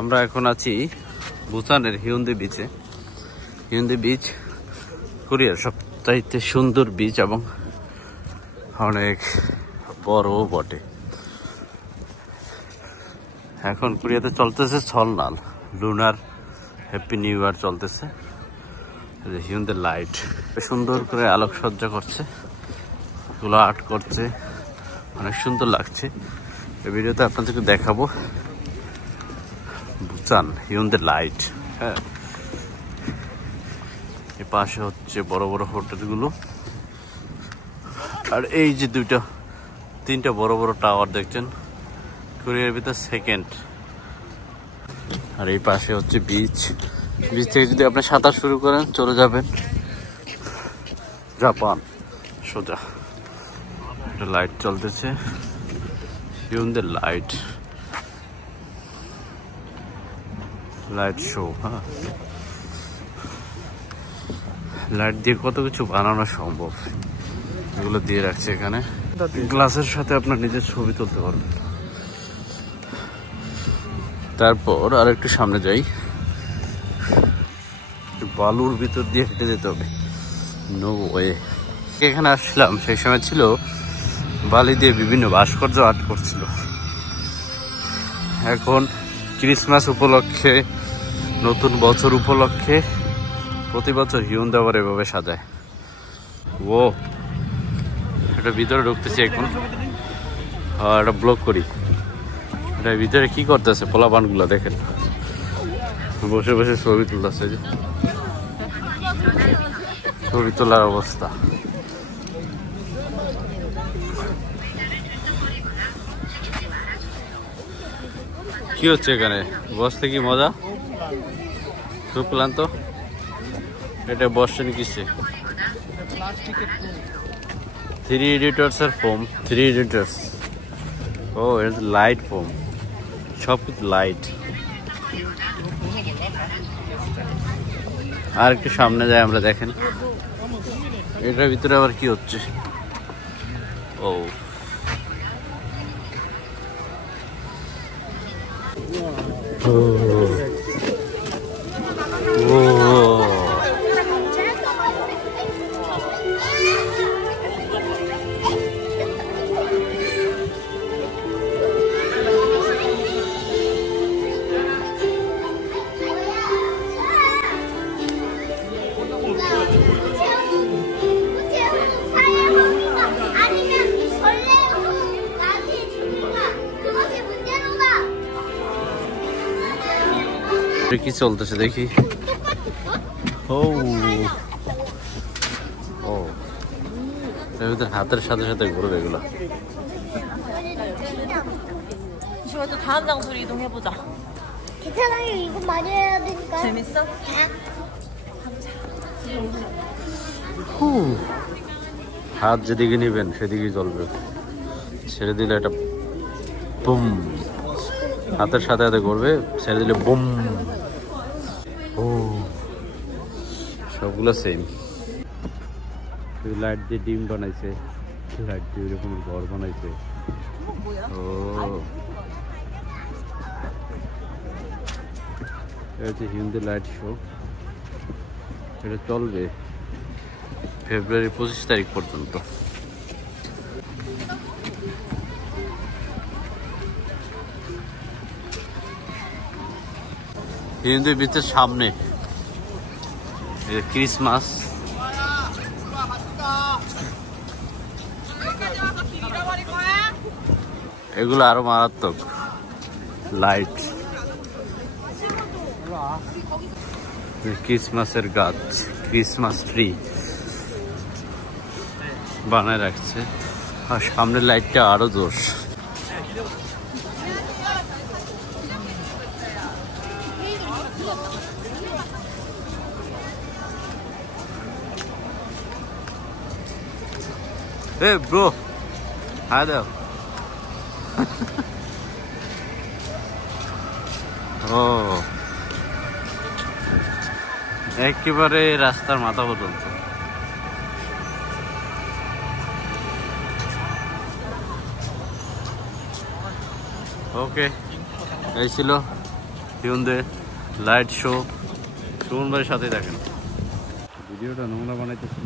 আমরা এখন আছি বুসানের হিউন্দে বিচে। হিউন্দে বিচ কোরিয়ার সবচাইতে সুন্দর বিচ এবং অনেক বড় বটে। এখন কোরিয়াতে চলতেছে ছলনাল, লুনার হ্যাপি নিউ ইয়ার চলতেছে। হিউন্দে লাইট সুন্দর করে আলোকসজ্জা করছে, এগুলো আর্ট করছে, অনেক সুন্দর লাগছে। এই ভিডিওতে আপনাদেরকে দেখাবো বুসান হিউন্দে লাইট। হ্যাঁ, এই পাশে হচ্ছে বড় বড় হোটেলগুলো, আর এই যে তিনটা বড় বড় টাওয়ার দেখছেন, কোরিয়ার ভিতর সেকেন্ড। আর এই পাশে হচ্ছে বিচ। বিচ থেকে যদি আপনি সাঁতার শুরু করেন চলে যাবেন জাপান সোজা। একটা লাইট চলতেছে, হিউন্দে লাইট শো। হ্যাঁ, লাইট দিয়ে কত কিছু বানানো সম্ভব, এগুলো দিয়ে রাখছে এখানে। গ্লাসের সাথে আপনার নিজের ছবি তুলতে পারবেন। তারপর আর একটু সামনে যাই, বালুর ভিতর দিয়ে হেঁটে যেতে হবে। No way. এখানে আসলাম সেই সময় ছিল বালি দিয়ে বিভিন্ন ভাস্কর্য আর্ট করছিল। এখন ক্রিসমাস উপলক্ষে, নতুন বছর উপলক্ষে প্রতি বছর হিউন্দে আবার এভাবে সাজায়। ও এটা ভিতরে ঢুকতেছি এখন, এটা ব্লক করি। এটা ভিতরে কি করতেছে পোলাপানগুলো দেখেন, বসে বসে ছবি তুলতেছে। যে ছবি তোলার অবস্থা। কি হচ্ছে এখানে? বসতে কি মজা, খুব ক্লান্ত। এটা বসছেন কিসে? 3 Idiots এর ফোম। 3 Idiots। ও এটা লাইট ফোম, সব কিছু লাইট। আর একটু সামনে যাই আমরা, দেখেন এটার ভিতরে আবার কি হচ্ছে। ও কি চলতেছে দেখি। ও ও হাতের সাথে সাথে ঘুরবে এগুলো। 또 다음 장소로 이동해보자. 괜찮아요. 이거 많이 해야 되니까. 재밌어? হাত যেদিকে নিবেন সেদিকেই চলবে, ছেড়ে দিলে এটা বুম, হাতের সাথে সাথে করবে, ছেড়ে দিলে বুম। ও সবগুলো সেম। লাইট দিয়ে ডিম বানাইছে, লাইট দিয়ে এরকম ঘর বানাইছে। ও এটা হচ্ছে হিউন্দে লাইট শো। এটা চলবে ফেব্রুয়ারি 25 তারিখ পর্যন্ত। হিউন্দে বিচের সামনে ক্রিসমাস। এগুলো আরো মারাত্মক লাইট। ক্রিসমাসের গাছ, ক্রিসমাস ট্রি বানায় রাখছে, আর সামনের লাইটটা আরো জোশ। Hey bro, hi there. Oh, একেবারে রাস্তার মাথা পর্যন্ত। ওকে, এই ছিল হিউন্ডে লাইট শো সুমন ভাইয়ের সাথে থাকেন ভিডিওটা নোংরা বানাইতেছি